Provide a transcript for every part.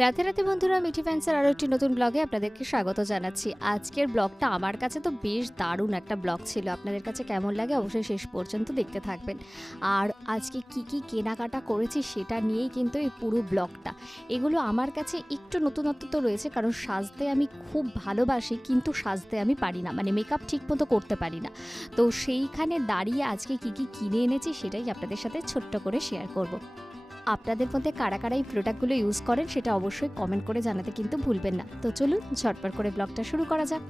রাতে রাতে বন্ধুরা মিঠি ফ্যান্সের আরও একটি নতুন ব্লগে আপনাদেরকে স্বাগত জানাচ্ছি। আজকের ব্লগটা আমার কাছে তো বেশ দারুণ একটা ব্লগ ছিল। আপনাদের কাছে কেমন লাগে অবশ্যই শেষ পর্যন্ত দেখতে থাকবেন। আর আজকে কি কি কেনাকাটা করেছি সেটা নিয়েই কিন্তু এই পুরো ব্লগটা। এগুলো আমার কাছে একটু নতুনত্ব তো রয়েছে, কারণ সাজতে আমি খুব ভালোবাসি, কিন্তু সাজতে আমি পারি না। মানে মেকআপ ঠিক মতো করতে পারি না। তো সেইখানে দাঁড়িয়ে আজকে কি কি কিনে এনেছি সেটাই আপনাদের সাথে ছোট্ট করে শেয়ার করব। আপনাদের মধ্যে কারা কারা এই প্রোডাক্টগুলো ইউজ করেন সেটা অবশ্যই কমেন্ট করে জানাতে কিন্তু ভুলবেন না। তো চলুন, ঝটপট করে ব্লগটা শুরু করা যাক।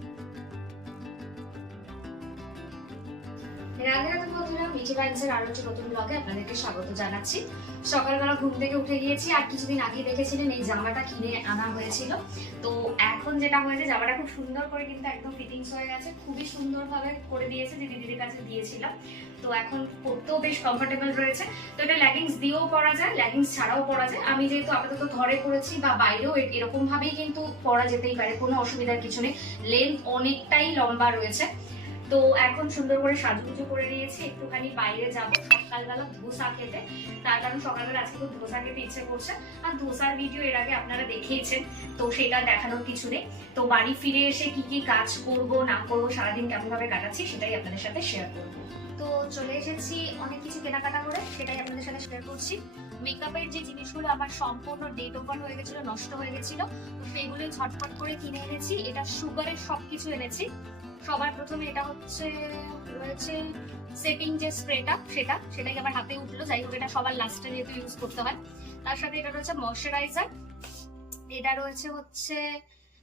জানাচ্ছি। সকালবেলা ঘুম থেকে উঠে গিয়েছি, আর কিছুদিন আগে দেখেছিলেন এই জামাটা কিনে আনা হয়েছিল। তো যেটা হয়েছে, জামাটা খুব সুন্দর করে কিন্তু একদম ফিটিংস হয়ে গেছে। খুবই সুন্দরভাবে করে দিয়েছে যে দিদির কাছে দিয়েছিলাম। তো এখন পরতেও বেশ কমফোর্টেবল রয়েছে। তো এটা লেগিংস দিয়েও পরা যায় লেগিংস ছাড়াও পরা যায়। আমি যেহেতু আপাতত ঘরে পরেছি বা বাইরেও এরকমভাবেই এরকম ভাবেই কিন্তু পরা যেতেই পারে, কোনো অসুবিধার কিছু নেই। লেন্থ অনেকটাই লম্বা রয়েছে। তো এখন সুন্দর করে সাজুগুজু করে নিয়েছি, একটুখানি বাইরে যাব। সকালবেলা ধোসা খেতে। তার কারণ সকালবেলা আজকে ধোসা খেতে ইচ্ছে করছে। আর ধোসার ভিডিও এর আগে আপনারা দেখিয়েছেন তো সেটা দেখানোর কিছু নেই। তো বাড়ি ফিরে এসে কি কি কাজ করব, না করব, সারাদিন কেমনভাবে কাটাচ্ছি, সেটাই আপনাদের সাথে শেয়ার করব। তো চলে এসেছি অনেক কিছু কেনাকাটা করে, সেটাই আপনাদের সাথে শেয়ার করছি। মেকআপের যে জিনিসগুলো আমার সম্পূর্ণ ডেট ওভার হয়ে গেছিল, নষ্ট হয়ে গেছিল, তো সেগুলো ঝটপট করে কিনে এনেছি। এটা সুগারের সবকিছু এনেছি। সবার প্রথমে এটা হচ্ছে, রয়েছে সেটিং যে স্প্রেটা সেটা, সেটাই আমার হাতে উঠল। যাই হোক, এটা সবার লাস্টে যেহেতু ইউজ করতে হয়। তার সাথে এটা রয়েছে ময়শ্চারাইজার এটা রয়েছে হচ্ছে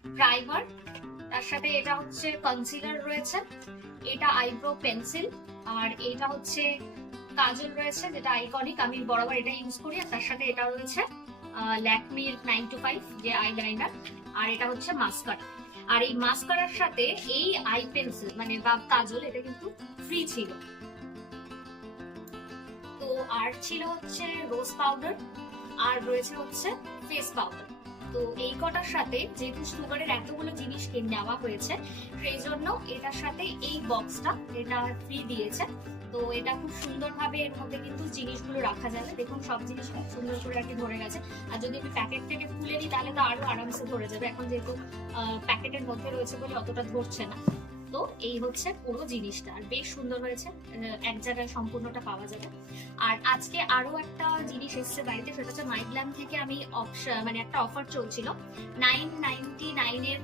প্রাইমার তার সাথে এটা হচ্ছে কনসিলার রয়েছে, এটা আইব্রো পেন্সিল আর এটা হচ্ছে কাজল রয়েছে, যেটা আইকনিক আমি বরাবর এটা ইউজ করি, আর তার সাথে এটা রয়েছে ল্যাকমির নাইন টু ফাইভ যে আইলাইনার আর এটা হচ্ছে মাস্কারা আর এই মাস্কারার সাথে এই আই পেন্সিল মানে বা কাজল, এটা কিন্তু ফ্রি ছিল। তো আর ছিল হচ্ছে রোজ পাউডার আর রয়েছে হচ্ছে ফেস পাউডার তো এই কটার সাথে যেহেতু সুগারের এতগুলো জিনিস নেওয়া হয়েছে, সেই জন্য এটার সাথে এই বক্সটা এটা ফ্রি দিয়েছে। তো এটা খুব সুন্দরভাবে এর মধ্যে কিন্তু জিনিসগুলো রাখা যাবে। দেখুন, সব জিনিস খুব সুন্দর করে আর কি ধরে গেছে। আর যদি আমি প্যাকেট থেকে খুলে নিই, তাহলে তো আরও আরামসে ধরে যাবে। এখন যেহেতু প্যাকেটের মধ্যে রয়েছে বলে অতটা ধরছে না। তো এই হচ্ছে পুরো জিনিসটা। আর বেশ সুন্দর হয়েছে। এক জায়গায় সম্পূর্ণটা পাওয়া যাবে। আর আজকে আরও একটা জিনিস এসেছে বাড়িতে, সেটা হচ্ছে মাইগ্লাম থেকে আমি মানে একটা অফার চলছিল। নাইন নাইনটি নাইনের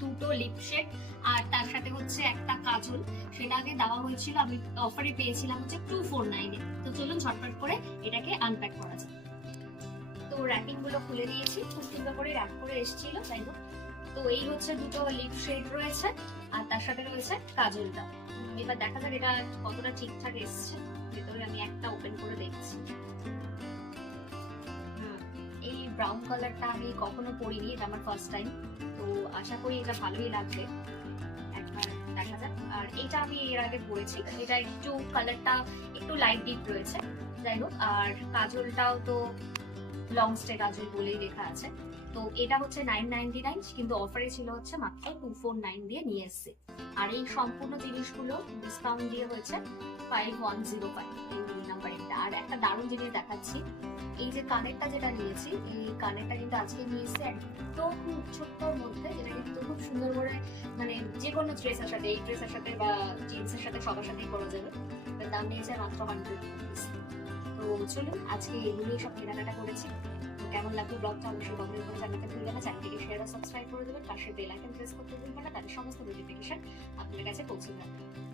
দুটো লিপশেড আর তার সাথে হচ্ছে একটা কাজল। সেটা আগে দেওয়া হয়েছিল, আমি অফারে পেয়েছিলাম হচ্ছে টু ফোর নাইনে তো চলুন ঝটপট করে এটাকে আনপ্যাক করা যাক। তো র্যাপিংগুলো খুলে দিয়েছি। খুব সুন্দর করে র্যাপ করে এসেছিল হোক। তো এই হচ্ছে দুটো লিপ শেড রয়েছে। তার সাথে রয়েছে কাজলটা এবার দেখা যাক এটা কতটা ঠিকঠাক এসছে। ভেতরে আমি একটা ওপেন করে দেখছি। এই ব্রাউন কালারটা আমি কখনো পরিনি, এটা আমার ফার্স্ট টাইম তো আশা করি এটা ভালোই লাগবে। একবার দেখা যাক। আর এটা আমি এর আগে পরেছি এটা একটু কালারটা একটু লাইট ডিপ রয়েছে। যাই হোক, আর কাজলটাও তো লং স্টে কাজল বলেই লেখা আছে। তো এটা হচ্ছে নাইন নাইনটি নাইন কিন্তু অফারে ছিল হচ্ছে মাত্র টু ফোর নাইন দিয়ে নিয়ে এসছে। আর এই সম্পূর্ণ জিনিসগুলো ডিসকাউন্ট দিয়ে হয়েছে ফাইভ ওয়ান জিরো ফাইভ এই নাম্বারিংটা আর একটা দারুণ জিনিস দেখাচ্ছি, এই যে কানেরটা যেটা নিয়েছি, এই কানেরটা কিন্তু আজকে নিয়ে এসছে একদম ছোট্টর মধ্যে, যেটা কিন্তু খুব সুন্দর করে মানে যে কোনো ড্রেসের সাথে, এই ড্রেসের সাথে বা জিন্সের সাথে সবার সাথেই করা যাবে। দাম নিয়েছে মাত্র হান্ড্রেড রুপিস তো চলুন আজকে এগুলি সব কেনাকাটা করেছি। কেমন লাগল ব্লগটা? অবশ্যই কমেন্ট করে জানাতে ভুলবেন না চ্যানেলটিকে শেয়ার সাবস্ক্রাইব করে দেবেন। পাশে বেল আইকন প্রেস করতে ভুলবেন না। তাদের সমস্ত নোটিফিকেশন আপনার কাছে পৌঁছে যাবে।